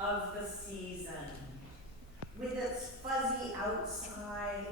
of the season, with its fuzzy outside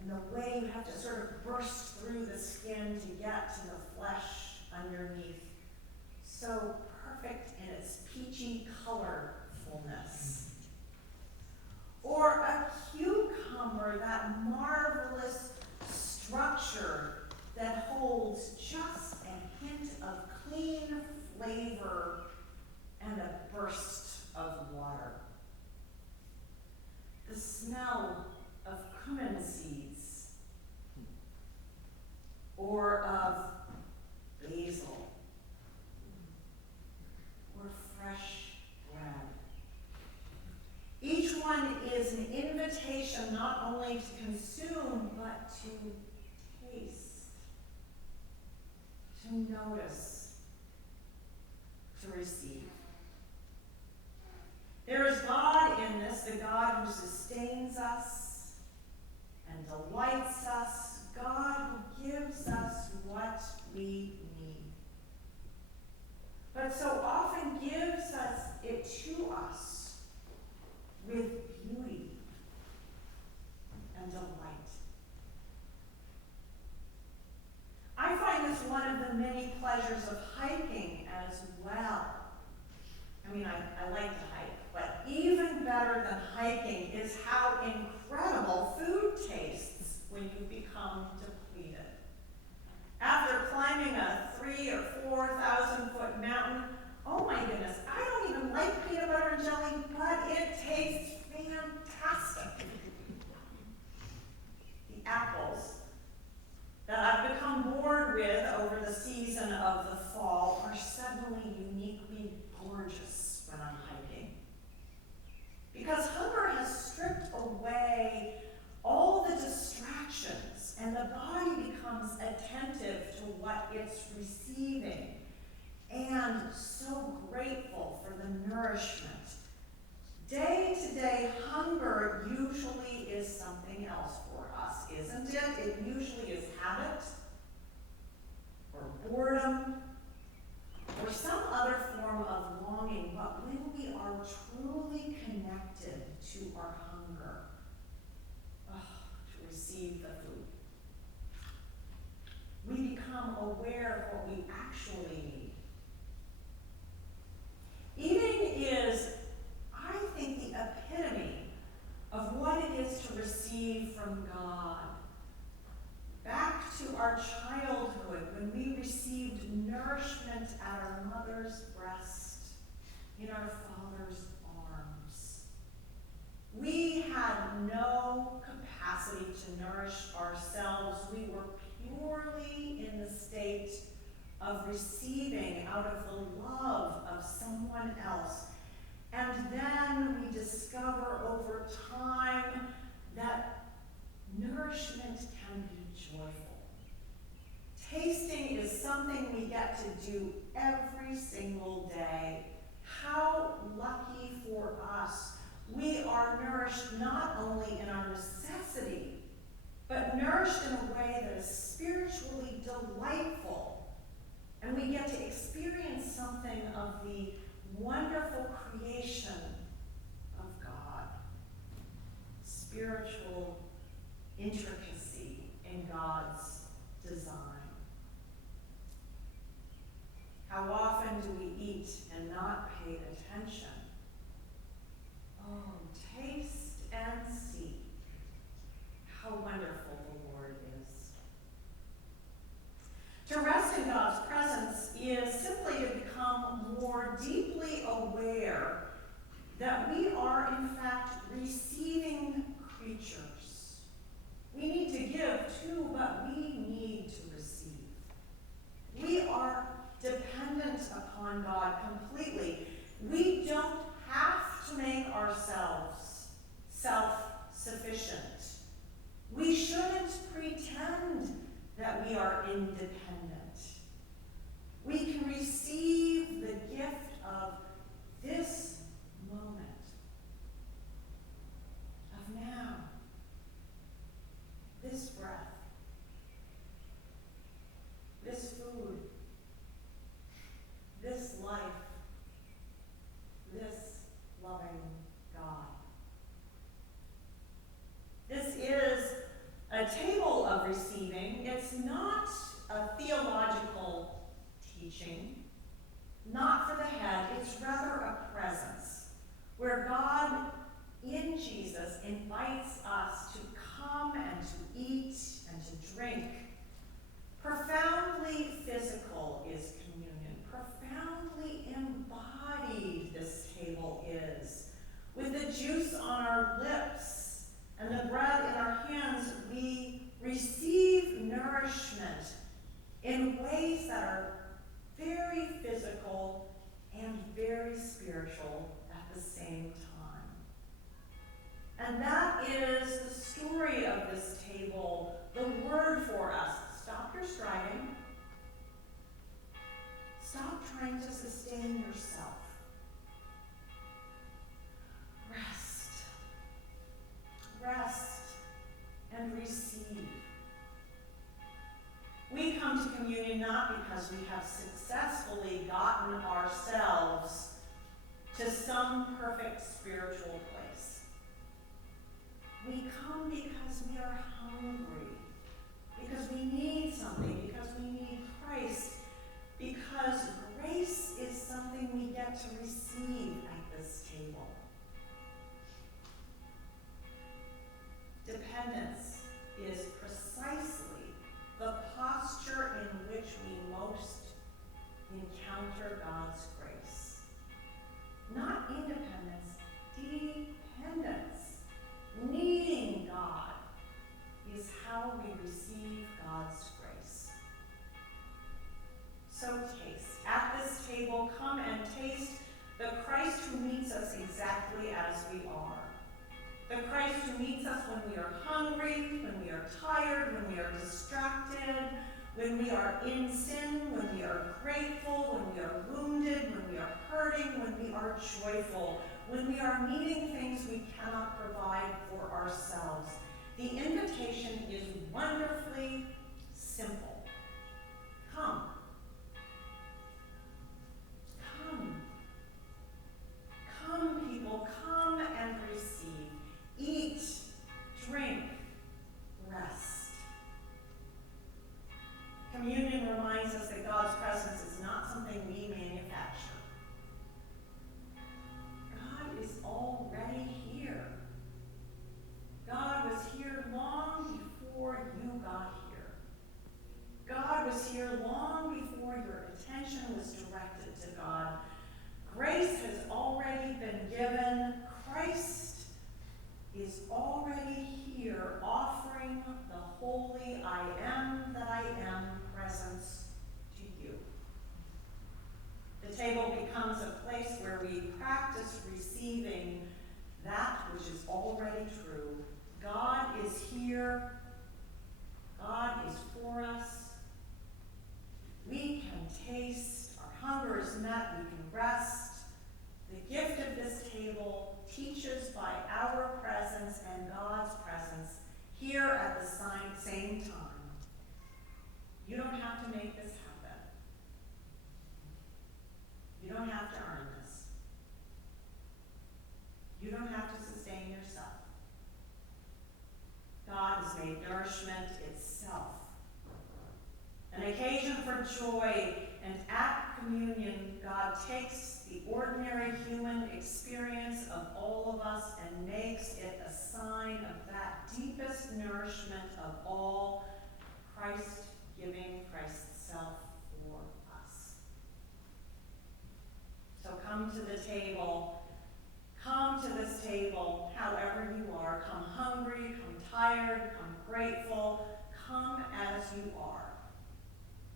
and the way you have to sort of burst through the skin to get to the flesh underneath. So perfect in its peachy colorfulness. Or a cucumber, that marvelous structure that holds just a hint of clean flavor and a burst of water. The smell of cumin seeds, or of basil, or fresh bread. Each one is an invitation not only to consume, but to taste, to notice, to receive. There is God in this, the God who sustains us and delights us, God who gives us what we need, but so often gives us it to us with beauty and delight. I find this one of the many pleasures of hiking as well. I mean, I like to hike, but even better than hiking is how incredible food tastes when you become depleted. After climbing a 3,000 or 4,000 foot mountain, oh my goodness, I don't even like peanut butter and jelly, but it tastes fantastic. The apples that I've become bored with over the season of the fall are suddenly uniquely gorgeous when I'm hiking. Because hunger has stripped away all the distractions, and the body becomes attentive to what it's receiving, and so grateful for the nourishment. Day-to-day hunger usually is something else for us, isn't it? It usually is habit, or boredom, or some other form of longing. But when we are truly connected to our hunger, to receive the food, we become aware of what we actually need. Eating is, I think, the epitome of what it is to receive from God. Back to our childhood, when we received nourishment at our mother's breast, in our father's arms. We had no capacity to nourish ourselves. We were purely in the state of receiving out of the love of someone else. And then we discover over time that nourishment can be joyful. Tasting is something we get to do every single day. How lucky for us. We are nourished not only in our necessity, but nourished in a way that is spiritually delightful. And we get to experience something of the wonderful creation of God. Spiritual intricacy in God's design. How often do we eat and not pay attention? Oh, taste and see how wonderful the Lord is. To rest in God's presence is simply to become more deeply aware that we are, in fact, receiving creatures. We need to give too, but we need to receive. We are dependent upon God completely. We don't have to make ourselves self-sufficient. We shouldn't pretend that we are independent. We can receive the gift of this moment, of now, this breath, this food, this life, this loving juice on our lips and the bread in our hands, we receive nourishment in ways that are very physical and very spiritual at the same time. And that is the story of this table, the word for us. Stop your striving. Stop trying to sustain yourself. Rest. Rest and receive. We come to communion not because we have successfully gotten ourselves to some perfect spiritual place. We come because we are hungry, because we need something, because we need Christ, because grace is something we get to receive at this table. Dependence is precisely the posture in which we most encounter God's grace. Not independence, dependence. Needing God is how we receive God's grace. So taste. At this table, come and taste the Christ who meets us exactly as we are. The Christ who meets us when we are hungry, when we are tired, when we are distracted, when we are in sin, when we are grateful, when we are wounded, when we are hurting, when we are joyful, when we are needing things we cannot provide for ourselves. The invitation is wonderfully simple. Come. Come. Come, people, come and receive. Eat, drink, rest. Communion reminds us that God's presence is not something we manufacture. God is already here. God was here long before you got here. God was here long before your attention was directed to God. Grace has already been given. Christ is already here, offering the holy I am that I am presence to you. The table becomes a place where we practice receiving that which is already true. God is here. God is for us. We can taste. Our hunger is met. We can rest. The gift of this table teaches by our presence and God's presence here at the same time. You don't have to make this happen. You don't have to earn this. You don't have to sustain yourself. God has made nourishment itself an occasion for joy, and at communion, God takes the ordinary human experience of all of us and makes it a sign of that deepest nourishment of all, Christ giving Christ's self for us. So come to the table. Come to this table, however you are. Come hungry, come tired, come grateful. Come as you are.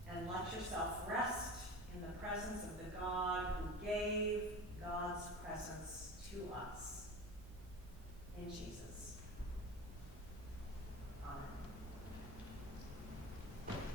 And let yourself rest in the presence of the God who gave God's presence to us in Jesus.